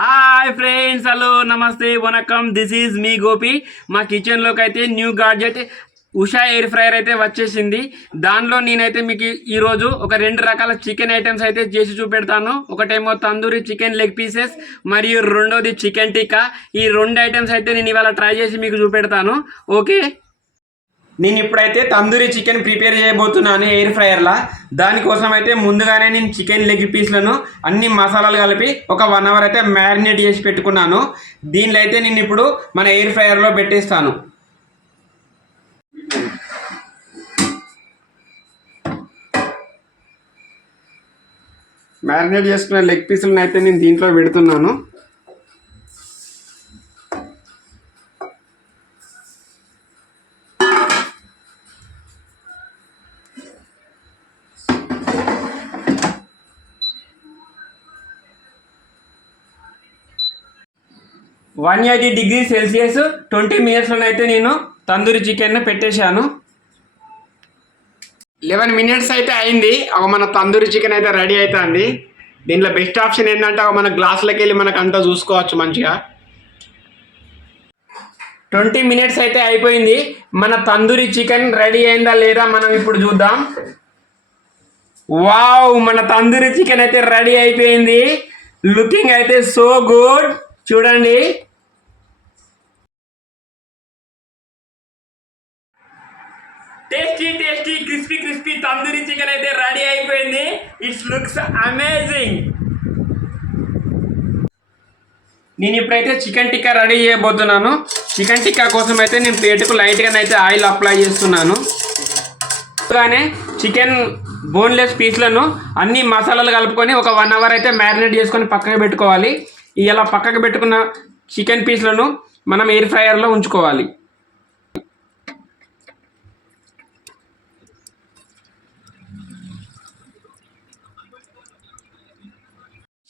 Hi friends hello namaste vanakkam this is మీ గోపి మా కిచెన్లోకి అయితే new gadget Usha air fryer అయితే వచ్చేసింది. దానిలో నేనైతే మీకు ఈరోజు ఒక రెండు రకాల చికెన్ ఐటమ్స్ అయితే చేసి చూపెడతాను. ఒకటేమో తందూరి చికెన్ లెగ్ పీసెస్ మరియు రెండోది చికెన్ టిక్కా ఈ రెండు ఐటమ్స్ అయితే నేను ఇవాళ ట్రై చేసి మీకు చూపెడతాను. ఓకే నేను ఇప్పుడైతే తందూరి చికెన్ ప్రిపేర్ చేయబోతున్నాను ఎయిర్ ఫ్రైయర్లా దానికోసం అయితే ముందుగానే నేను చికెన్ లెగ్ పీస్లను అన్ని మసాలాలు కలిపి ఒక వన్ అవర్ అయితే మ్యారినేట్ చేసి పెట్టుకున్నాను. దీనిలో అయితే నేను ఇప్పుడు మన ఎయిర్ ఫ్రైయర్లో పెట్టేస్తాను. మ్యారినేట్ చేసుకున్న లెగ్ పీసులను అయితే నేను దీంట్లో పెడుతున్నాను. One eighty degree Celsius twenty మినిట్స్లోనైతే నేను తందూరి చికెన్ పెట్టేశాను. లెవెన్ మినిట్స్ అయితే అయింది. ఒక మన తందూరి చికెన్ అయితే రెడీ అవుతుంది దీంట్లో బెస్ట్ ఆప్షన్ ఏంటంటే ఒక మన గ్లాసులకి వెళ్ళి మనకు అంతా చూసుకోవచ్చు మంచిగా. ట్వంటీ మినిట్స్ అయితే అయిపోయింది. మన తందూరి చికెన్ రెడీ అయిందా లేదా మనం ఇప్పుడు చూద్దాం. వావ్ మన తందూరి చికెన్ అయితే రెడీ అయిపోయింది. లుకింగ్ అయితే సో గుడ్. చూడండి. Tasty tasty crispy crispy tandoori chicken అయితే రెడీ అయిపోయింది. ఇట్స్ లుక్స్ అమేజింగ్ నేను ఇప్పుడైతే చికెన్ టిక్కా రెడీ చేయబోతున్నాను. చికెన్ టిక్కా కోసం అయితే నేను ప్లేట్కు లైట్గా అయితే ఆయిల్ అప్లై చేస్తున్నాను. కానీ చికెన్ బోన్లెస్ పీస్లను అన్ని మసాలాలు కలుపుకొని ఒక వన్ అవర్ అయితే మ్యారినేట్ చేసుకొని పక్కన పెట్టుకోవాలి. ఇలా పక్కకు పెట్టుకున్న చికెన్ పీస్లను మనం ఎయిర్ ఫ్రైయర్లో ఉంచుకోవాలి.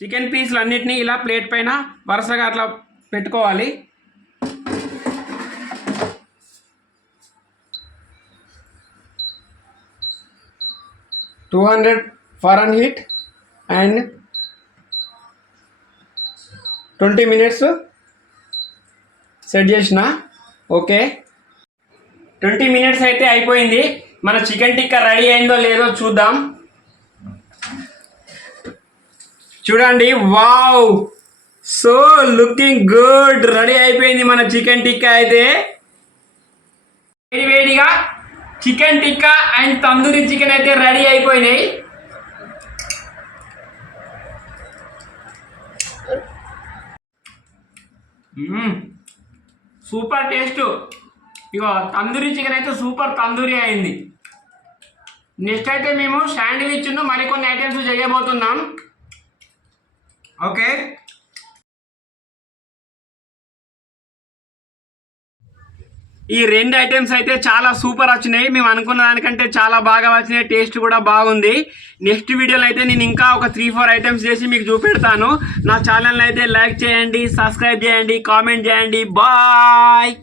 చికెన్ పీసులు అన్నిటినీ ఇలా ప్లేట్ పైన వరుసగా అట్లా పెట్టుకోవాలి. Two hundred Fahrenheit and twenty minutes set చేసిన? ఓకే. ట్వంటీ మినిట్స్ అయితే అయిపోయింది. మన చికెన్ టిక్కా రెడీ అయిందో లేదో చూద్దాం. చూడండి wow! So looking good! Ready అయిపోయింది మన చికెన్ టిక్కా అయితే. వేడి వేడిగా chicken tikka and tandoori chicken అయితే రెడీ అయిపోయినాయి. Super taste. ఇగో తందూరి చికెన్ అయితే సూపర్ తందూరి అయింది. నెక్స్ట్ అయితే మేము శాండ్విచ్ను మరికొన్ని ఐటమ్స్ చేయబోతున్నాం. ఓకే. ఈ రెండు ఐటమ్స్ అయితే చాలా సూపర్ వచ్చినాయి. మేము అనుకున్న దానికంటే చాలా బాగా వచ్చినాయి. టేస్ట్ కూడా బాగుంది. నెక్స్ట్ వీడియోలో అయితే నేను ఇంకా ఒక త్రీ ఫోర్ ఐటమ్స్ చేసి మీకు చూపెడతాను. నా ఛానల్ అయితే లైక్ చేయండి సబ్స్క్రైబ్ చేయండి కామెంట్ చేయండి. బాయ్